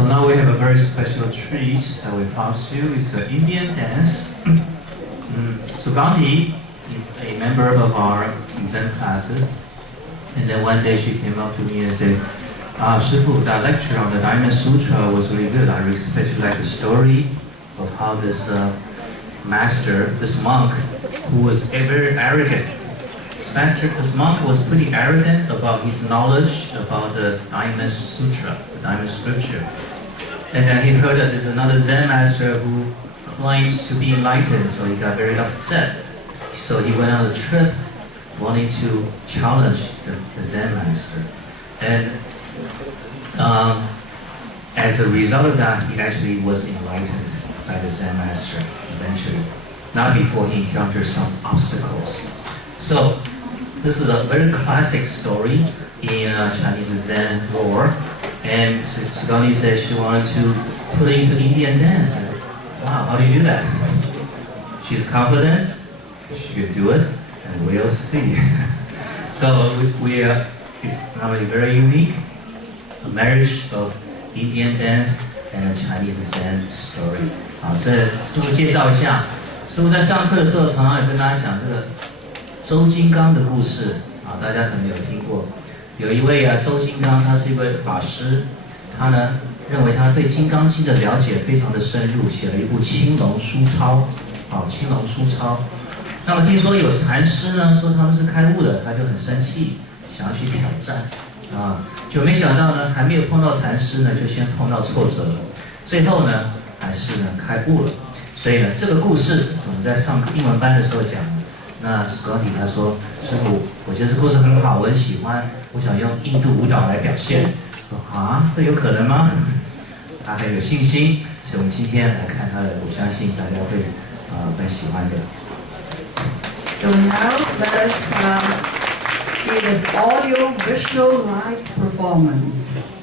So now we have a very special treat that we pass you. It's an Indian dance. Suganthi is a member of our Zen classes. And then one day she came up to me and said, Shifu, that lecture on the Diamond Sutra was really good. I especially like the story of how this master, this monk, who was very arrogant. This monk was pretty arrogant about his knowledge about the Diamond Sutra, the Diamond Scripture. And then he heard that there's another Zen master who claims to be enlightened, so he got very upset. So he went on a trip wanting to challenge the Zen master. And as a result of that, he actually was enlightened by the Zen master eventually, not before he encountered some obstacles. So this is a very classic story in Chinese Zen lore. And Suganthi said she wanted to put it into Indian dance. I said, wow, how do you do that? She's confident, she can do it, and we'll see. So it's now a very unique marriage of Indian dance and a Chinese Zen story. 好，这师父介绍一下。师父在上课的时候，常常也跟大家讲这个周金刚的故事啊，大家可能有听过。有一位周金刚，他是一位法师，他呢认为他对《金刚经》的了解非常的深入，写了一部《青龙书钞》。好，《青龙书钞》。那么听说有禅师呢说他们是开悟的，他就很生气，想要去挑战啊，就没想到呢还没有碰到禅师呢，就先碰到挫折了。最后呢还是呢开悟了。所以呢这个故事是我们在上英文班的时候讲的。那Suganthi他说，师父，我觉得这故事很好，我很喜欢，我想用印度舞蹈来表现。说啊，这有可能吗？他很有信心，所以我们今天来看他的，我相信大家会很喜欢的。So now let us see this audio-visual live performance.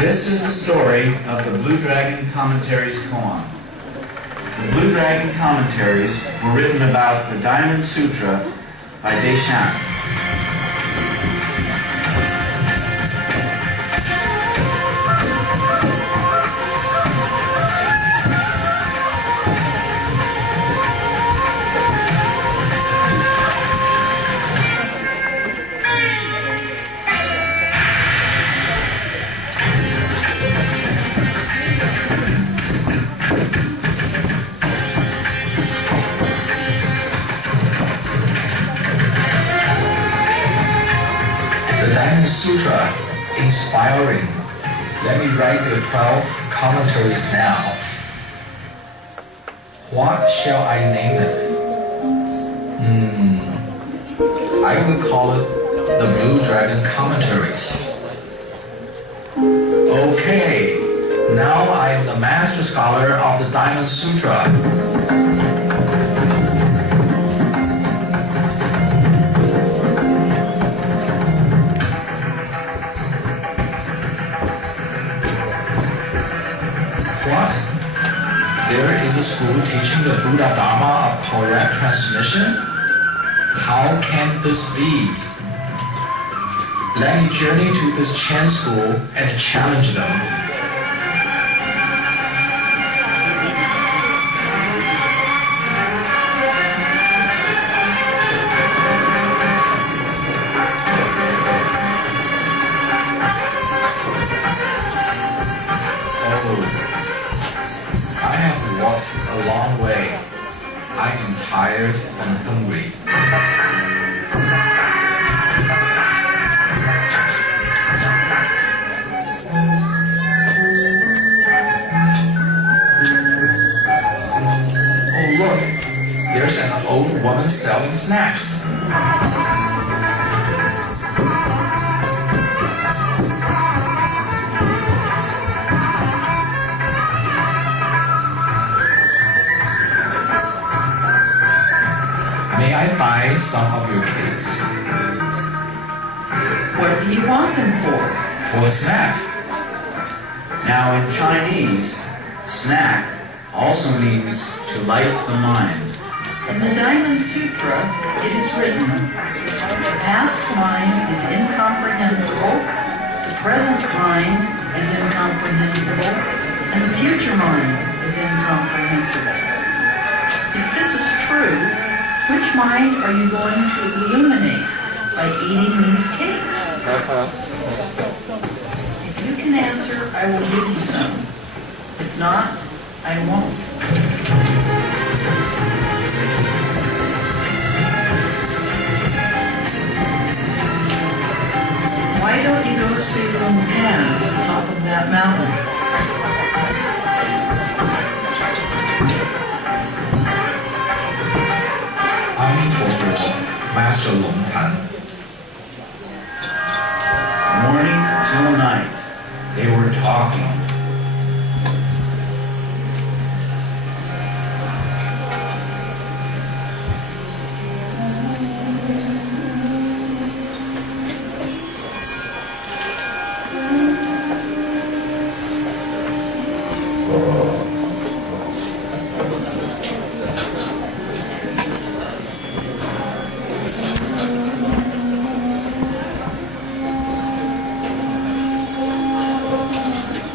This is the story of the Blue Dragon Commentaries koan. The Blue Dragon Commentaries were written about the Diamond Sutra by BDay. Sutra, inspiring. Let me write the 12 commentaries now. What shall I name it? I will call it the Blue Dragon Commentaries. Okay, now I am the master scholar of the Diamond Sutra. There is a school teaching the Buddha Dharma of correct transmission? How can this be? Let me journey to this Chan school and challenge them. I have walked a long way. I am tired and hungry. Oh look, there's an old woman selling snacks. May I buy some of your cakes? What do you want them for? For a snack. Now in Chinese, snack also means to light the mind. In the Diamond Sutra, it is written, the past mind is incomprehensible, the present mind is incomprehensible, and the future mind is incomprehensible. If this is true, which mind are you going to illuminate by eating these cakes? If you can answer, I will give you some. If not, I won't. Why don't you go see room 10 at the top of that mountain? Master Long Tan. Morning till night, they were talking.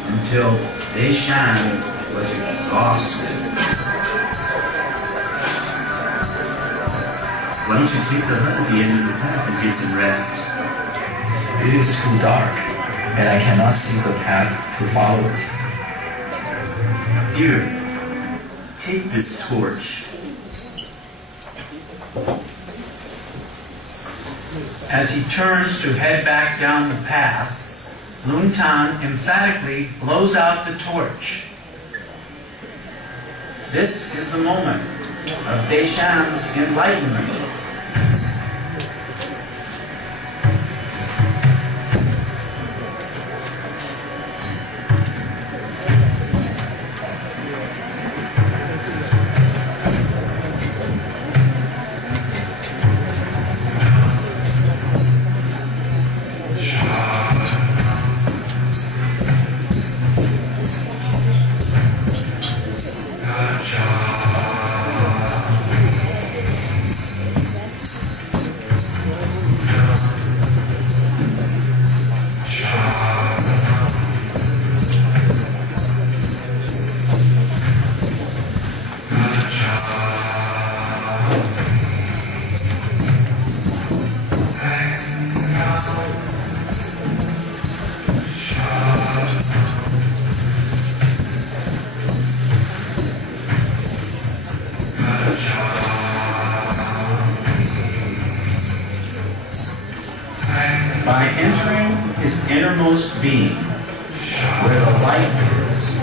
Until Deshan was exhausted. Why don't you take the hut at the end of the path and get some rest? It is too dark, and I cannot see the path to follow it. Here, take this torch. As he turns to head back down the path, Lung Tan emphatically blows out the torch. This is the moment of Deshan's enlightenment. By entering his innermost being, where the light is,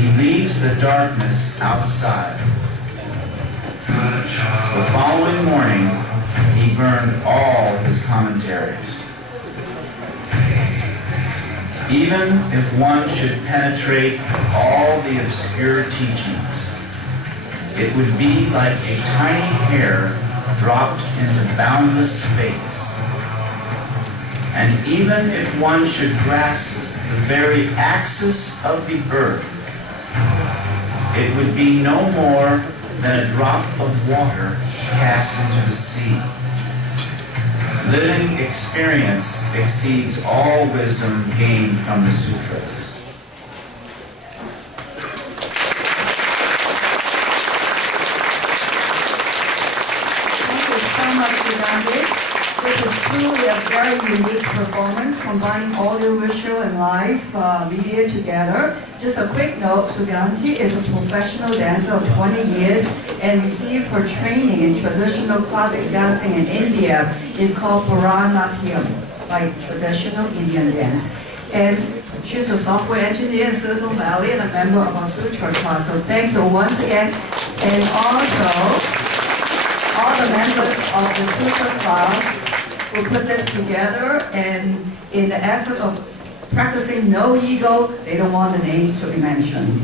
he leaves the darkness outside. The following morning, he burned all his commentaries. Even if one should penetrate all the obscure teachings, it would be like a tiny hair dropped into boundless space. And even if one should grasp the very axis of the earth, it would be no more than a drop of water cast into the sea. Living experience exceeds all wisdom gained from the sutras. Thank you so much, Suganthi. This is truly a very unique performance, combining audio, visual, and live media together. Just a quick note, Suganthi is a professional dancer of 20 years and received her training in traditional classic dancing in India. It's called Bharatanatyam, like traditional Indian dance. And she's a software engineer in Silicon Valley and a member of our Sutra class. So thank you once again. And also, all the members of the Sutra class who put this together, and in the effort of practicing no ego, they don't want the names to be mentioned.